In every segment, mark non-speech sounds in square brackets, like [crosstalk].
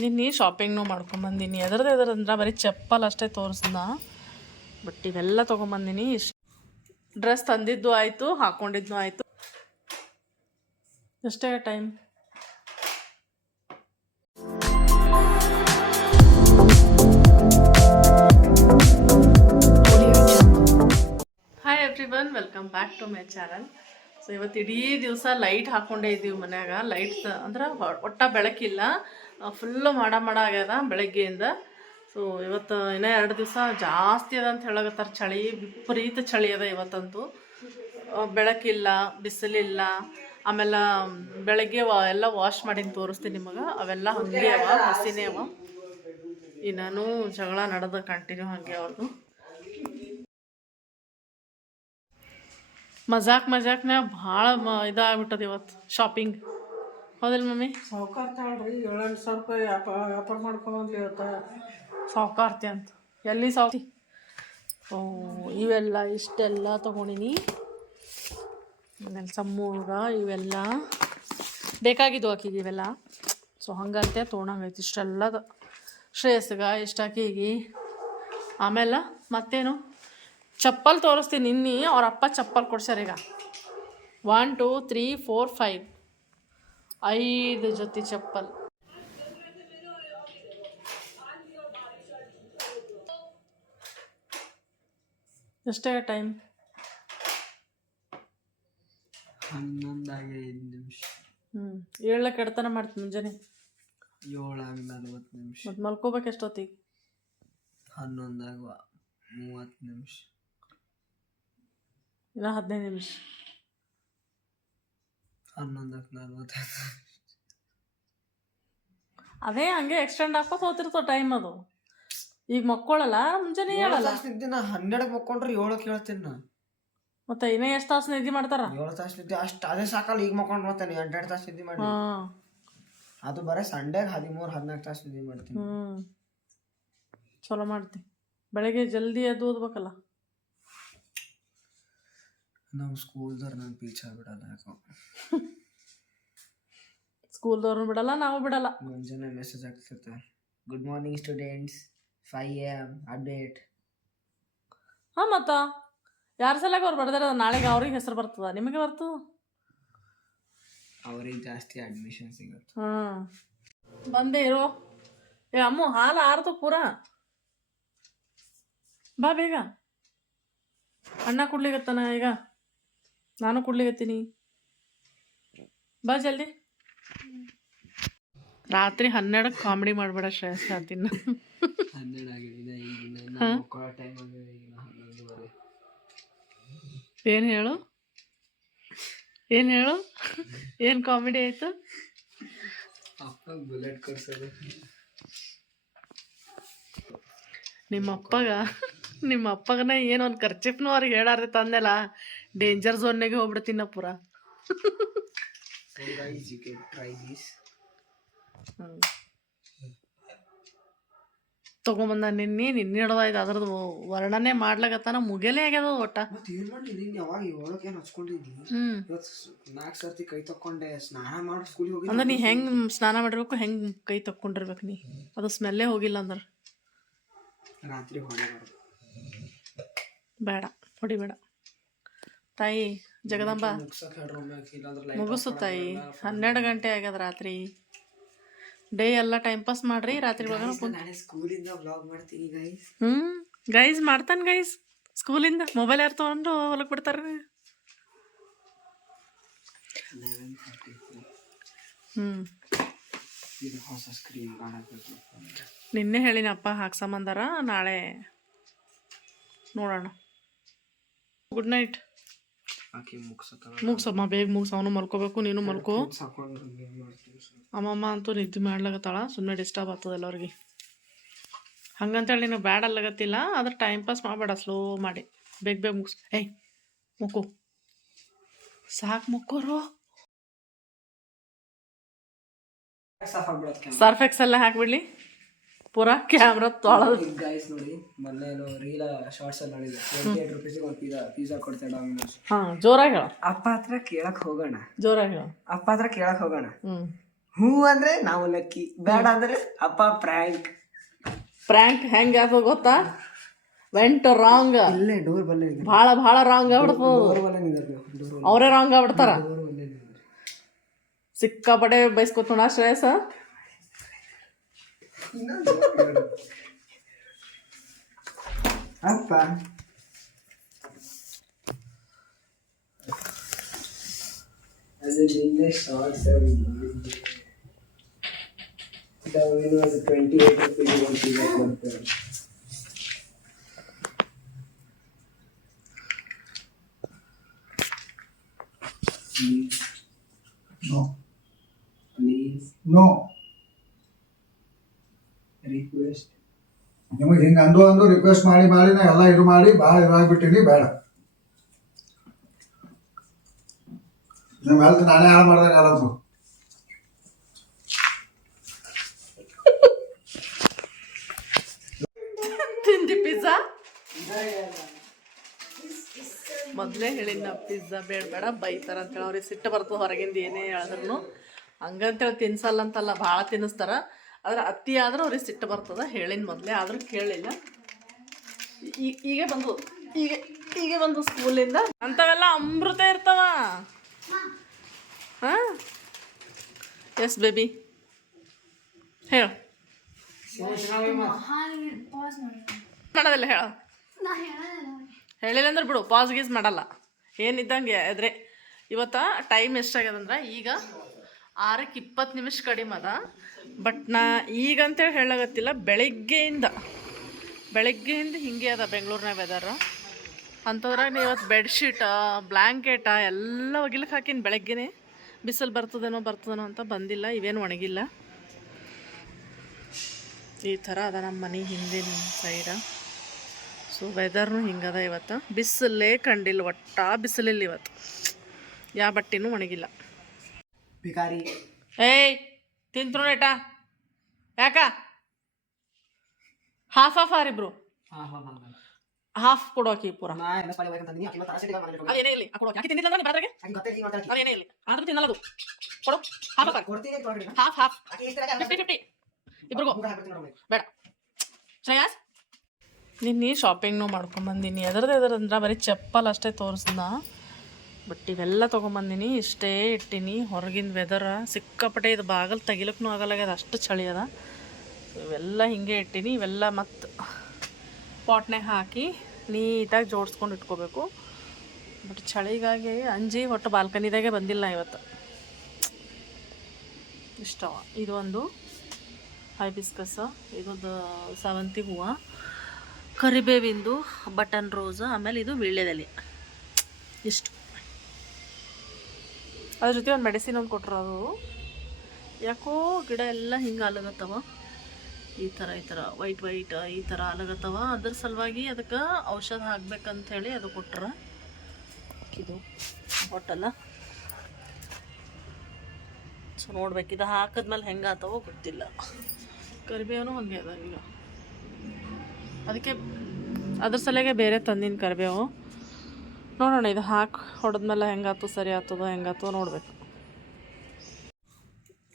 ನಿನ್ನೆ ಶಾಪಿಂಗ್ನು ಮಾಡ್ಕೊಂಬಂದಿನಿ. ಎದ್ರದ್ದು ಎದ್ರಂದ್ರೆ ಬರೀ ಚಪ್ಪಲ್ ಅಷ್ಟೇ ತೋರಿಸ್ದ. ಬಟ್ ಇವೆಲ್ಲ ತೊಗೊಂಬಂದಿನಿ. ಇಷ್ಟು ಡ್ರೆಸ್ ತಂದಿದ್ದು ಆಯಿತು ಹಾಕ್ಕೊಂಡಿದ್ದು ಆಯಿತು. ಎಷ್ಟೇ time hi everyone welcome back to my channel so ಇವತ್ತು ಇಡೀ ದಿವಸ ಲೈಟ್ ಹಾಕ್ಕೊಂಡೇ ಇದ್ದೀವಿ ಮನ್ಯಾಗ. ಲೈಟ್ ಅಂದ್ರೆ ಒಟ್ಟ ಬೆಳಕಿಲ್ಲ. ಫುಲ್ಲು ಮಾಡ ಮಾಡ ಆಗ್ಯದ ಬೆಳಗ್ಗೆಯಿಂದ. ಸೊ ಇವತ್ತು ಇನ್ನೂ ಎರಡು ದಿವಸ ಜಾಸ್ತಿ ಅದ ಅಂತ ಹೇಳಕತ್ತಾರ. ಚಳಿ, ವಿಪರೀತ ಚಳಿ ಅದ ಇವತ್ತಂತೂ. ಬೆಳಕಿಲ್ಲ, ಬಿಸಿಲಿಲ್ಲ. ಆಮೇಲೆ ಬೆಳಗ್ಗೆ ವಾ, ಎಲ್ಲ ವಾಶ್ ಮಾಡಿನ ತೋರಿಸ್ತೀನಿ ನಿಮಗೆ. ಅವೆಲ್ಲ ಹಂಗೆ ಅವ, ಹಸಿನೇ ಅವ. ಇನ್ನೂ ಜಗಳ ನಡೆದ ಕಂಟಿನ್ಯೂ ಹಾಗೆ ಅವ್ರದ್ದು ಮಜಾಕ್ ಮಜಾಕ್ನ್ಯಾಗ ಭಾಳ ಇದಾಗ್ಬಿಟ್ಟದ ಇವತ್ತು ಶಾಪಿಂಗ್ ಹೌದಿಲ್ಲ ಮಮ್ಮಿ? ಸಾವುಕಾರ ತಾಳ್ರಿ ಏಳೆಂಟು ಸಾವಿರ ರೂಪಾಯಿ ವ್ಯಾಪಾರ ವ್ಯಾಪಾರ ಮಾಡ್ಕೊಂಬಂದ್ಲಿ ಇವತ್ತು ಸಾವುಕಾರ್ತಿ ಅಂತ. ಎಲ್ಲಿ ಸಾವ್ತಿ? ಓ ಇವೆಲ್ಲ ಇಷ್ಟೆಲ್ಲ ತೊಗೊಂಡಿನಿ. ಆಮೇಲೆ ಸಮ್ಮೂಗ ಇವೆಲ್ಲ ಬೇಕಾಗಿದ್ದು ಆಕಿಗೆ ಇವೆಲ್ಲ. ಸೊ ಹಂಗಂತೆ ತೊಗೊಂಡಂಗೈತಿ ಇಷ್ಟೆಲ್ಲ ಶ್ರೇಯಸ್ಗ ಇಷ್ಟ ಆಕಿಗೆ. ಆಮೇಲೆ ಮತ್ತೇನು? ಚಪ್ಪಲ್ ತೋರಿಸ್ತೀನಿ. ನಿನ್ನೆ ಅವ್ರ ಅಪ್ಪ ಚಪ್ಪಲ್ ಕೊಡ್ಸ್ಯಾರ ಈಗ. One two three four five ಐದು ಜೊತೆ ಚಪ್ಪಲ್. ಎಷ್ಟೇ ಟೈಮ್ ಹನ್ನೊಂದಾಗಿ ಐದು ನಿಮಿಷ. ಹ್ಞೂ ಏಳಕ್ಕೆ ಎಡ್ತನ ಮಾಡ್ತೀನಿ ಮುಂಜಾನೆ. ಏಳಾಗಿ ನಲ್ವತ್ತು ನಿಮಿಷ. ಮತ್ತು ಮಲ್ಕೋಬೇಕು ಎಷ್ಟೊತ್ತಿಗೆ ಹನ್ನೊಂದಾಗ ಮೂವತ್ತು ನಿಮಿಷ. ಇಲ್ಲ ಹದಿನೈದು ನಿಮಿಷ. ಹನ್ನೊಂದಕ್ಕೆ ನಲ್ವತ್ತೈದು. ಅದೇ ಹಂಗೆ ಎಕ್ಸ್ಟೆಂಡ್ ಹಾಕೋತ ಹೋತಿರ್ತವ ಟೈಮ್ ಅದು. ಈಗ ಮಕ್ಕೊಳ್ಳಲ್ಲ ಮುಂಜಾನೆ ಹೇಳಲ್ಲ? ನಿದ್ದೆ ನಾ ಹನ್ನೆರಡಕ್ಕೆ ಮಕ್ಕೊಂಡ್ರೆ ಏಳಕ್ಕೆ ಹೇಳ್ತೀನಿ ನಾ ಮತ್ತೆ ಇನ್ನೇ ಎಷ್ಟು ತಾಸು ನಿದ್ದೆ ಮಾಡ್ತಾರ? ಏಳು ತಾಸು ನಿದ್ದೆ ಅಷ್ಟು ಅದೇ ಸಾಕಲ್ಲ ಈಗ ಮಕ್ಕೊಂಡು ಮತ್ತೆ ಎಂಟೆರಡು ತಾಸು ನಿದ್ದೆ ಮಾಡಿ. ಹಾಂ. ಅದು ಬರೀ ಸಂಡೇಗೆ ಹದಿಮೂರು ಹದಿನಾಲ್ಕು ತಾಸು ನಿದ್ದೆ ಮಾಡ್ತೀನಿ. ಹ್ಞೂ ಚಲೋ ಮಾಡ್ತಿ. ಬೆಳಗ್ಗೆ ಜಲ್ದಿ ಎದ್ದು ಓದ್ಬೇಕಲ್ಲ? ನಾವು ಸ್ಕೂಲ್ದವ್ರು ನನ್ನ ಪೀಚ ಬಿಡಲ್ಲ ಯಾಕೋ. ಸ್ಕೂಲ್ದವ್ರು ಬಿಡಲ್ಲ ನಾವು ಬಿಡಲ್ಲ. ಮುಂಜಾನೆ ಮೆಸೇಜ್ ಆಗ್ತಿರುತ್ತೆ good morning students five A M update ಹಾಂ ಮತ್ತ. ಯಾರ ಸಲಗ ಅವ್ರು ಬರ್ದಾರ? ನಾಳೆಗೆ ಅವ್ರಿಗೆ ಹೆಸರು ಬರ್ತದ. ನಿಮಗೆ ಬರ್ತದ ಅವ್ರಿಗೆ ಜಾಸ್ತಿ ಅಡ್ಮಿಷನ್ ಸಿಗುತ್ತೆ. ಹಾಂ. ಬಂದೆ ಇರೋ. ಏ ಅಮ್ಮ ಹಾಲು ಆರ್ದು ಪೂರ. ಬಾ ಬೇಗ. ಅಣ್ಣ ಕುಡ್ಲಿಗತ್ತಾನ ಈಗ. ನಾನು ಕುಡ್ಲಿಗತ್ತೀನಿ ಬಾ ಜಲ್ದಿ. ರಾತ್ರಿ ಹನ್ನೆರಡಕ್ಕೆ ಕಾಮಿಡಿ ಮಾಡಬೇಡ ಶ್ರೇಯಸ್ ಹನ್ನೊಂದುವರೆ. ಏನು ಹೇಳು? ಏನು ಹೇಳು? ಏನು ಕಾಮಿಡಿ ಆಯಿತು? ನಿಮ್ಮ ಅಪ್ಪಗ ನಿಮ್ಮ ಅಪ್ಪಗನ ಏನೋ ಒಂದು ಖರ್ಚಿಪ್ನು ಅವ್ರಿಗೆ ಹೇಳಾರ್ರಿ ತಂದೆಲ್ಲ. ಡೇಂಜರ್ ಝೋನ್ನಾಗೆ ಹೋಗ್ಬಿಡ್ತೀನಿ ಪೂರ. ತಗೊಂಬಂದ ನಿನ್ನೆ ನಿನ್ನೆ ಹಿಡ್ದಾಯ್ತು ಅದ್ರದ್ದು ವರ್ಣನೆ ಮಾಡ್ಲಾಗತ್ತಾನ ಮುಗಿಯಲೇ ಆಗ್ಯದ ಒಟ್ಟ. ಅಂದ್ರೆ ನೀ ಹೆಂಗ್ ಸ್ನಾನ ಮಾಡಿರ್ಬೇಕು ಹೆಂಗ್ ಕೈ ತಕ್ಕೊಂಡಿರ್ಬೇಕು ನೀ? ಅದು ಸ್ಮೆಲ್ಲೇ ಹೋಗಿಲ್ಲ ಅಂದ್ರೆ. ರಾತ್ರಿ ಬೇಡ ಹೊಡಿಬೇಡ. ತಾಯಿ ಜಗದಂಬ. ಮುಗಿಸು ತಾಯಿ. ಹನ್ನೆರಡು ಗಂಟೆ ಆಗ್ಯದ ರಾತ್ರಿ. ಡೇ ಎಲ್ಲ ಟೈಮ್ ಪಾಸ್ ಮಾಡ್ರಿ ರಾತ್ರಿ ಹ್ಞೂ ಗೈಸ್ ಮಾಡ್ತಾನೆ ಗೈಸ್ ಸ್ಕೂಲಿಂದ ಮೊಬೈಲ್ ಯಾರು ತೊಗೊಂಡು ಹೊಲಕ್ಕೆ ಬಿಡ್ತಾರೆ? ಹ್ಞೂ ನಿನ್ನೆ ಹೇಳಿನಪ್ಪ ಹಾಕ್ಸಂಬಂದಾರ ನಾಳೆ ನೋಡೋಣ. ಗುಡ್ ನೈಟ್ ಆಕೆ ಮುಗ್ಸತ್ತ ಮುಗ್ಸಮ್ಮ ಬೇಗ ಮುಗ್ಸ ಅವನು ಮಲ್ಕೋಬೇಕು ನೀನು ಮಲ್ಕೋ. ಅಮ್ಮಮ್ಮ ಅಂತೂ ನಿದ್ದೆ ಮಾಡ್ಲಾಗತ್ತಾಳ ಸುಮ್ಮನೆ ಡಿಸ್ಟರ್ಬ್ ಆಗ್ತದೆ ಎಲ್ಲರಿಗೆ. ಹಂಗಂತೇಳಿ ನೀನು ಬ್ಯಾಡ್ ಅಲ್ಲಗತ್ತಿಲ್ಲ ಆದ್ರೆ ಟೈಮ್ ಪಾಸ್ ಮಾಡಬೇಡ ಸ್ಲೋ ಮಾಡಿ. ಬೇಗ ಬೇಗ ಮುಗಿಸ್. ಏಯ್ ಮುಕ್ಕು. ಸಾಕು ಮುಕ್ಕೋರು ಸರ್ಫ್ ಎಕ್ಸ್ ಎಲ್ಲ ಹಾಕ್ಬಿಡ್ಲಿ. ಪೂರಾ ಕ್ಯಾಮ್ರಾ ತೊಳೆದು. ಗೈಸ್ ನೋಡಿ ಮೊನ್ನೆ ರೀಲ ಶಾರ್ಟ್ಸ್ ಅಲ್ಲಿ ನೋಡಿದ್ದೆ. ಟ್ವೆಂಟಿ ಏಟ್ ರುಪೀಸಿಗೆ ಒಂದು ಪಿಜ್ಜಾ ಪಿಜ್ಜಾ ಕೊಡ್ತಾರೆ ಡಾಮಿನೋಸ್ ಹಾ ಜೋರಾಗಿ ಹೇಳ. ಅಪ್ಪ ಹತ್ರ ಕೇಳಕ್ ಹೋಗೋಣ. ಜೋರಾಗಿ ಹೇಳ. ಅಪ್ಪ ಹತ್ರ ಕೇಳಕ್ ಹೋಗೋಣ. ಹ್ಞೂ ಅಂದ್ರೆ ನಾವು ಲಕ್ಕಿ. ಬೇಡ ಅಂದ್ರೆ ಅಪ್ಪ ಪ್ರ್ಯಾಂಕ್ ಪ್ರ್ಯಾಂಕ್ ಹೆಂಗೆ ಆಗ್ತದೆ ಗೊತ್ತಾ? ವೆಂಟ್ ರಾಂಗ್ ಇಲ್ಲೇ ಡೋರ್ ಬಲ್ಲೆ ಬಾಳ ಭಾಳ ಭಾಳ ರಾಂಗ್ ಡೋರ್ ಅವರೇ ರಾಂಗ್ ಆಗ್ಬಿಡ್ತಾರ? ಸಿಕ್ಕಾಪಟ್ಟೆ ಬಲ್ಲೆ ನಿಂದಿರ್ಬೇಕು. İnanmıyorum. As an English short seven. The win was 28 to 21 ನಿಮಗೆ ಹಿಂಗೆ ಅಂದು ಅಂದು ರಿಕ್ವೆಸ್ಟ್ ಮಾಡಿ ಮಾಡಿ ನಾ ಎಲ್ಲ ಇದು ಮಾಡಿ ಭಾಳ ಇದಾಗ್ಬಿಟ್ಟಿನಿ, ಬೇಡ. ನಿಮ್ಮ ಹೆಲ್ತ್ ನಾನೇ ಹಾಳು ಮಾಡ್ದಾಗ ಅಲ್ಲದು ತಿಂದಿ ಪಿಜ್ಜಾ ಮೊದಲೇ ಹೇಳಿನ ಪಿಜ್ಜಾ ಬೇಡ ಬೇಡ, ಬೈತಾರ ಅಂತೇಳಿ. ಅವ್ರಿಗೆ ಸಿಟ್ಟು ಬರ್ತದೆ ಹೊರಗಿಂದ ಏನೇ ಹೇಳಿದ್ರು ಹಂಗಂತೇಳಿ ತಿನ್ಸಲ್ಲ ಅಂತಲ್ಲ, ಭಾಳ ತಿನ್ನಿಸ್ತಾರ. ಆದ್ರೆ ಅತ್ತಿ ಆದ್ರೆ ಅವ್ರಿಗೆ ಸಿಟ್ಟು ಬರ್ತದ, ಹೇಳಿನ ಮೊದಲೇ ಆದ್ರೂ ಕೇಳಿಲ್ಲ. ಈಗ ಬಂದು, ಈಗ ಈಗ ಬಂದು ಸ್ಕೂಲಿಂದ ಅಂಥವೆಲ್ಲ ಅಮೃತ ಇರ್ತಾವ. ಹಾಂ? ಎಸ್ ಬೇಬಿ ಹೇಳು. ಮಾಡೋದಿಲ್ಲ ಹೇಳು. ಹೇಳಿಲ್ಲ ಅಂದ್ರೆ ಬಿಡು ಪಾಸ್ ಗೀಸ್ ಮಾಡಲ್ಲ. ಏನಿದ್ದಂಗೆ ಆದರೆ ಇವತ್ತು ಟೈಮ್ ಎಷ್ಟಾಗ್ಯದಂದ್ರೆ ಈಗ ಆರಕ್ಕೆ ಇಪ್ಪತ್ತು ನಿಮಿಷ ಕಡಿಮೆ ಅದ. ಬಟ್ ನಾ ಈಗ ಅಂತೇಳಿ ಹೇಳಾಗತ್ತಿಲ್ಲ ಬೆಳಗ್ಗೆಯಿಂದ ಬೆಳಗ್ಗೆಯಿಂದ ಹಿಂಗೆ ಅದ ಬೆಂಗಳೂರಿನಾಗ ವೆದರ್ ಅಂಥದ್ರಾಗ ನೀವು ಇವತ್ತು ಬೆಡ್ಶೀಟ ಬ್ಲ್ಯಾಂಕೆಟ ಎಲ್ಲ ಒಗಿಲಿಕ್ಕೆ ಹಾಕಿನ ಬೆಳಗ್ಗೆನೆ. ಬಿಸಿಲು ಬರ್ತದೇನೋ ಬರ್ತದೇನೋ ಅಂತ ಬಂದಿಲ್ಲ, ಇವೇನು ಒಣಗಿಲ್ಲ. ಈ ಥರ ಅದ ನಮ್ಮ ಮನೆ ಹಿಂದಿನ ಸೈಡ ಸೊ ವೆದರ್ನು ಹಿಂಗದ ಇವತ್ತು. ಬಿಸಿಲೇ ಕಂಡಿಲ್ಲ, ಒಟ್ಟ ಬಿಸಿಲಿಲ್ಲ ಇವತ್ತು. ಯಾವ ಬಟ್ಟೆನೂ ಒಣಗಿಲ್ಲ. ಭಿಕಾರಿ ಏಯ್ ತಿಂತ್ರು ರೇಟಾ ಯಾಕ ಹಾಫ್ ಹಾಫ್ ಆರಿಬ್ರು ಹಾಂ ಹಾಂ ಹಾಂ ಹಾಫ್ ಕೊಡೋಕಿ ಪೂರ ನಾ ಎಲ್ಲ ಪಾಳಿ ಬೇಕಂತ ನೀನು ಆಕಿ ಮತ್ತೆ ಆಸೆಟಿಗೆ ಮಾಡ್ಲಿಕ್ಕೆ ಅದೇನೇ ಇರಲಿ ಕೊಡೋಕೆ ಯಾಕೆ ತಿಂದಿಲ್ಲ ಅಂದ್ರೆ ಬ್ಯಾಟ್ರಿಗೆ ಆಕಿ ಗೊತ್ತೇ ಈಗ ಮಾತಾಡ್ತಿ ಅದೇನೇ ಇರಲಿ ಆದ್ರೂ ತಿನ್ನಲ್ಲ ಅದು ಕೊಡು ಹಾಫ್ ಹಾಫ್ ಕೊಡ್ತೀನಿ ಕೊಡ್ರಿ ಹಾಫ್ ಹಾಫ್ ಆಕಿ ಇಷ್ಟ ಫಿಫ್ಟಿ ಫಿಫ್ಟಿ ಇಬ್ರಿಗೂ ಮುಗ ಹಾಕ್ಬಿಡ್ತೀನಿ ನೋಡು ಬೇಡ ಶ್ರೇಯಾಸ್ ನಿನ್ನೆ ಶಾಪಿಂಗ್ನು ಮಾಡ್ಕೊಂಬಂದಿನಿ ಎದ್ರದ್ದು ಎದ್ರಂದ್ರೆ ಬರೀ ಚಪ್ಪಲ್ ಅಷ್ಟೇ ತೋರಿಸ್ದ ಬಟ್ ಇವೆಲ್ಲ ತೊಗೊಂಬಂದಿನಿ, ಇಷ್ಟೇ ಇಟ್ಟಿನಿ. ಹೊರಗಿನ ವೆದರ ಸಿಕ್ಕಾಪಟ್ಟೆ ಇದು ಬಾಗಲ್ ತೆಗಿಲಕ್ಕೂ ಆಗಲ್ಲಾಗ್ಯದ ಅಷ್ಟು ಚಳಿ ಅದ. ಇವೆಲ್ಲ ಹಿಂಗೆ ಇಟ್ಟಿನಿ, ಇವೆಲ್ಲ ಮತ್ತು ಪಾಟ್ನಾಗ ಹಾಕಿ ನೀಟಾಗಿ ಜೋಡಿಸ್ಕೊಂಡು ಇಟ್ಕೋಬೇಕು. ಬಟ್ ಚಳಿಗಾಗಿ ಅಂಜಿ ಒಟ್ಟು ಬಾಲ್ಕನಿದಾಗೆ ಬಂದಿಲ್ಲ ಇವತ್ತು. ಇಷ್ಟವ ಇದೊಂದು ಹೈ ಬಿಸ್ಕಸ್ ಇದೊಂದು ಸಾವಂತಿ ಹೂವು. ಕರಿಬೇವಿಂದು, ಬಟನ್ ರೋಸ್, ಆಮೇಲೆ ಇದು ವೀಳ್ಯದಲ್ಲಿ ಇಷ್ಟು. ಅದ್ರ ಜೊತೆ ಒಂದು ಮೆಡಿಸಿನ್ ಒಂದು ಕೊಟ್ಟರು ಅದು. ಯಾಕೋ ಗಿಡ ಎಲ್ಲ ಹಿಂಗೆ ಅಲಗತ್ತವ? ಈ ಥರ ಈ ಥರ ವೈಟ್ ವೈಟ್ ಈ ಥರ ಅಲಗತ್ತವ? ಅದ್ರ ಸಲುವಾಗಿ ಅದಕ್ಕೆ ಔಷಧ ಹಾಕ್ಬೇಕಂತ ಹೇಳಿ ಅದು ಕೊಟ್ರ. ಇದು ಒಟ್ಟಲ್ಲ ಸೊ ನೋಡ್ಬೇಕು, ಇದು ಹಾಕಿದ್ಮೇಲೆ ಹೆಂಗೆ ಆತವೋ ಗೊತ್ತಿಲ್ಲ. ಕರಿಬೇವನು ಹಂಗೆ ಅದ ಈಗ. ಅದಕ್ಕೆ, ಅದ್ರ ಸಲಗೆ ಬೇರೆ ತಂದಿನ ಕರಿಬೇವು. ನೋಡೋಣ, ಇದು ಹಾಕಿ ಹೊಡೆದ್ಮೇಲೆ ಹೆಂಗಾತು ಸರಿ ಆಗ್ತದೋ ಹೆಂಗಾಯ್ತು ನೋಡಬೇಕು.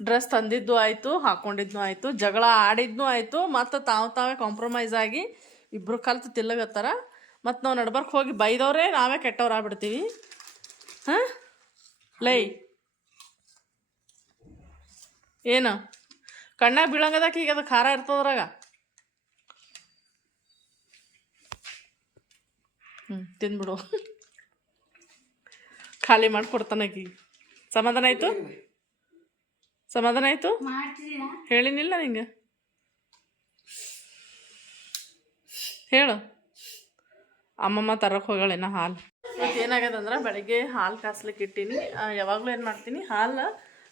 ಡ್ರೆಸ್ ತಂದಿದ್ದು ಆಯಿತು ಹಾಕ್ಕೊಂಡಿದ್ದು ಆಯಿತು, ಜಗಳ ಆಡಿದ್ದು ಆಯಿತು, ಮತ್ತು ತಾವು ತಾವೇ ಕಾಂಪ್ರಮೈಸ್ ಆಗಿ ಇಬ್ಬರು ಕಲ್ತು ತಿಲ್ಲಗತ್ತಾರ ಮತ್ತು ನಾವು ನಡ್ಬರ್ಕ್ ಹೋಗಿ ಬೈದವ್ರೆ, ನಾವೇ ಕೆಟ್ಟವ್ರು ಆಗ್ಬಿಡ್ತೀವಿ ಹಾಂ? ಲೈ. ಏನು? ಕಣ್ಣಾಗ ಬೀಳಂಗದಕ್ಕೆ ಈಗ ಅದು ಖಾರ ಇರ್ತದ್ರಾಗ ಹ್ಞೂ ತಿಂದ್ಬಿಡು. ಖಾಲಿ ಮಾಡಿಕೊಡ್ತಾನೆ ಆಕಿ. ಸಮಾಧಾನ ಆಯಿತು? ಸಮಾಧಾನ ಆಯಿತು? ಹೇಳಿನಿಲ್ಲ ನಿಂಗೆ? ಹೇಳು. ಅಮ್ಮಮ್ಮ ತರಕ್ಕೆ ಹೋಗಳೇನ ಹಾಲು. ಮತ್ತು ಏನಾಗ್ಯದ ಅಂದ್ರೆ ಬೆಳಗ್ಗೆ ಹಾಲು ಕಾಸ್ಲಿಕ್ಕೆ ಇಟ್ಟೀನಿ. ಯಾವಾಗಲೂ ಏನು ಮಾಡ್ತೀನಿ ಹಾಲು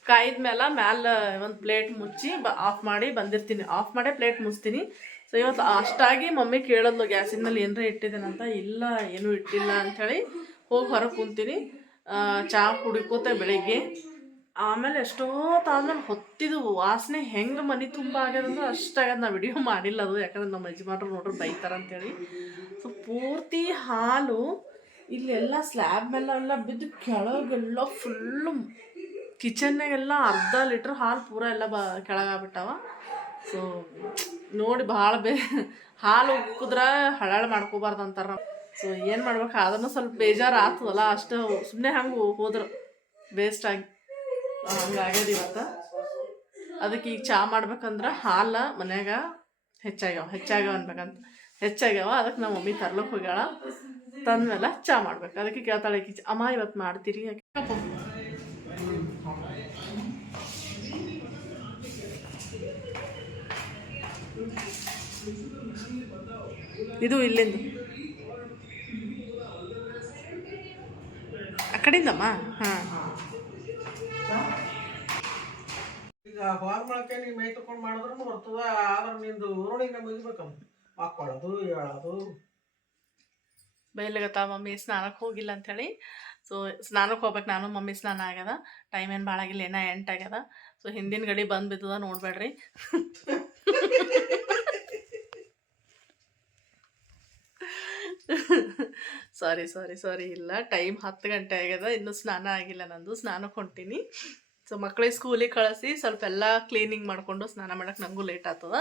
ಕಾಯಿದ ಮೇಲೆ ಮ್ಯಾಲೆ ಒಂದು ಪ್ಲೇಟ್ ಮುಚ್ಚಿ ಬ ಆಫ್ ಮಾಡಿ ಬಂದಿರ್ತೀನಿ. ಆಫ್ ಮಾಡೇ ಪ್ಲೇಟ್ ಮುಚ್ತೀನಿ. ಸೊ ಇವತ್ತು ಅಷ್ಟಾಗಿ ಮಮ್ಮಿ ಕೇಳೋದ್ಲು ಗ್ಯಾಸಿನ ಮೇಲೆ ಏನರ ಇಟ್ಟಿದ್ದೇನಂತ. ಇಲ್ಲ ಏನೂ ಇಟ್ಟಿಲ್ಲ ಅಂಥೇಳಿ ಹೋಗಿ ಹೊರಗೆ ಕುಂತೀನಿ. ಚಹಾ ಕುಡಿಕೋತ ಬೆಳಿಗ್ಗೆ. ಆಮೇಲೆ ಎಷ್ಟೊತ್ತಾದ್ಮೇಲೆ ಹೊತ್ತಿದು ವಾಸನೆ ಹೆಂಗೆ ಮನೆ ತುಂಬ ಆಗ್ಯದಂದ್ರೆ ಅಷ್ಟಾಗ್ಯದ ನಾ ವಿಡಿಯೋ ಮಾಡಿಲ್ಲ ಅದು. ಯಾಕಂದ್ರೆ ನಮ್ಮ ಯಜಮಾನ್ರು ನೋಡ್ರಿ ಬೈತಾರ ಅಂತೇಳಿ. ಸೊ ಪೂರ್ತಿ ಹಾಲು ಇಲ್ಲೆಲ್ಲ ಸ್ಲ್ಯಾಬ್ ಮೇಲೆಲ್ಲ ಬಿದ್ದು ಕೆಳಗೆಲ್ಲ ಫುಲ್ಲು ಕಿಚನ್ನಾಗೆಲ್ಲ ಅರ್ಧ ಲೀಟ್ರ್ ಹಾಲು ಪೂರ ಎಲ್ಲ ಬ, ಕೆಳಗಾಗ್ಬಿಟ್ಟಾವ. ಸೊ ನೋಡಿ ಭಾಳ ಬೇ, ಹಾಲು ಉಕ್ಕಿದ್ರೆ ಹಳಾಳು ಮಾಡ್ಕೋಬಾರ್ದು ಅಂತಾರ. ಸೊ ಏನು ಮಾಡ್ಬೇಕು? ಅದನ್ನು ಸ್ವಲ್ಪ ಬೇಜಾರು ಆಗ್ತದಲ್ಲ ಅಷ್ಟು ಸುಮ್ಮನೆ ಹಂಗೆ ಹೋದ್ರು. ವೇಸ್ಟ್ ಆಗಿ. ಹಂಗೆ ಆಗ್ಯದ ಇವತ್ತು. ಅದಕ್ಕೆ ಈಗ ಚಾ ಮಾಡ್ಬೇಕಂದ್ರೆ ಹಾಲು ಮನ್ಯಾಗ ಹೆಚ್ಚಾಗ್ಯಾವ ಹೆಚ್ಚಾಗ್ಯಾವ ಅನ್ಬೇಕಂತ. ಹೆಚ್ಚಾಗ್ಯಾವ, ಅದಕ್ಕೆ ನಮ್ಮ ಮಮ್ಮಿ ತರ್ಲಕ್ಕೆ ಹೋಗ್ಯಾಳ. ತಂದ್ಮೇಲೆ ಚಹಾ ಮಾಡ್ಬೇಕು. ಅದಕ್ಕೆ ಕೇಳ್ತಾಳೆ ಈಕಿ, ಅಮ್ಮ ಇವತ್ತು ಮಾಡ್ತೀರಿ? ಇದು ಇಲ್ಲಿಂದ. ಕಡೆಯಿಂದಮ್ಮ? ಹಾಂ. ಈಗ ಮೈ ತಕೊಂಡು ಮಾಡಿದ್ರು ಬರ್ತದ ಆದ್ರೆ ನಿಂದು ಊರೊಳಗೆ ಮುಗಿಬೇಕಮ್ಮ ಹಾಕೊಳ್ಳೋದು ಹೇಳೋದು ಬೈಲಿಗತ್ತ ಮಮ್ಮಿ ಸ್ನಾನಕ್ಕೆ ಹೋಗಿಲ್ಲ ಅಂಥೇಳಿ ಸೊ ಸ್ನಾನಕ್ಕೆ ಹೋಗ್ಬೇಕು ನಾನು ಮಮ್ಮಿ ಸ್ನಾನ ಆಗ್ಯದ. ಟೈಮ್ ಏನು ಭಾಳ ಆಗಿಲ್ಲ ಏನೋ ಎಂಟಾಗ್ಯದ ಸೊ ಹಿಂದಿನ ಗಡಿ ಬಂದು ಬಿದ್ದದ ನೋಡ್ಬೇಡ್ರಿ [laughs] ಸಾರಿ ಸಾರಿ ಸಾರಿ ಇಲ್ಲ ಟೈಮ್ ಹತ್ತು ಗಂಟೆ ಆಗ್ಯದ ಇನ್ನೂ ಸ್ನಾನ ಆಗಿಲ್ಲ ನಂದು. ಸ್ನಾನಕ್ಕೆ ಹೊಂಟೀನಿ. ಸೊ ಮಕ್ಕಳಿಗೆ ಸ್ಕೂಲಿಗೆ ಕಳಿಸಿ ಸ್ವಲ್ಪ ಎಲ್ಲ ಕ್ಲೀನಿಂಗ್ ಮಾಡಿಕೊಂಡು ಸ್ನಾನ ಮಾಡೋಕೆ ನನಗೂ ಲೇಟ್ ಆಗ್ತದ.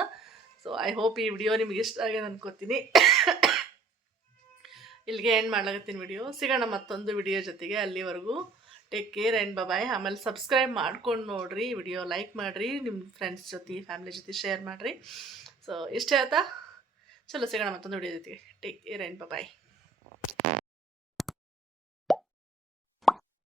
ಸೊ ಐ ಹೋಪ್ ಈ ವಿಡಿಯೋ ನಿಮ್ಗೆ ಇಷ್ಟ ಆಗ್ಯದ ಅನ್ಕೋತೀನಿ. [coughs] ಇಲ್ಲಿಗೆ ಎಂಡ್ ಮಾಡ್ಲಾಗತ್ತೀನಿ ವಿಡಿಯೋ ಸಿಗೋಣ ಮತ್ತೊಂದು ವಿಡಿಯೋ ಜೊತೆಗೆ ಅಲ್ಲಿವರೆಗೂ. ಟೇಕ್ ಕೇರ್ ಆ್ಯಂಡ್ ಬಾಯ್ ಆಮೇಲೆ ಸಬ್ಸ್ಕ್ರೈಬ್ ಮಾಡ್ಕೊಂಡು ನೋಡಿರಿ. ವಿಡಿಯೋ ಲೈಕ್ ಮಾಡಿರಿ. ನಿಮ್ಮ ಫ್ರೆಂಡ್ಸ್ ಜೊತೆ ಫ್ಯಾಮಿಲಿ ಜೊತೆ ಶೇರ್ ಮಾಡಿರಿ. ಸೊ ಇಷ್ಟೇ ಆಯ್ತಾ? ಚಲೋ ಸಿಗೋಣ ಮತ್ತೊಂದು ವಿಡಿಯೋ ಜೊತೆಗೆ ಟೇಕ್ ಕೇರ್ ಆ್ಯಂಡ್ ಬಾಯ್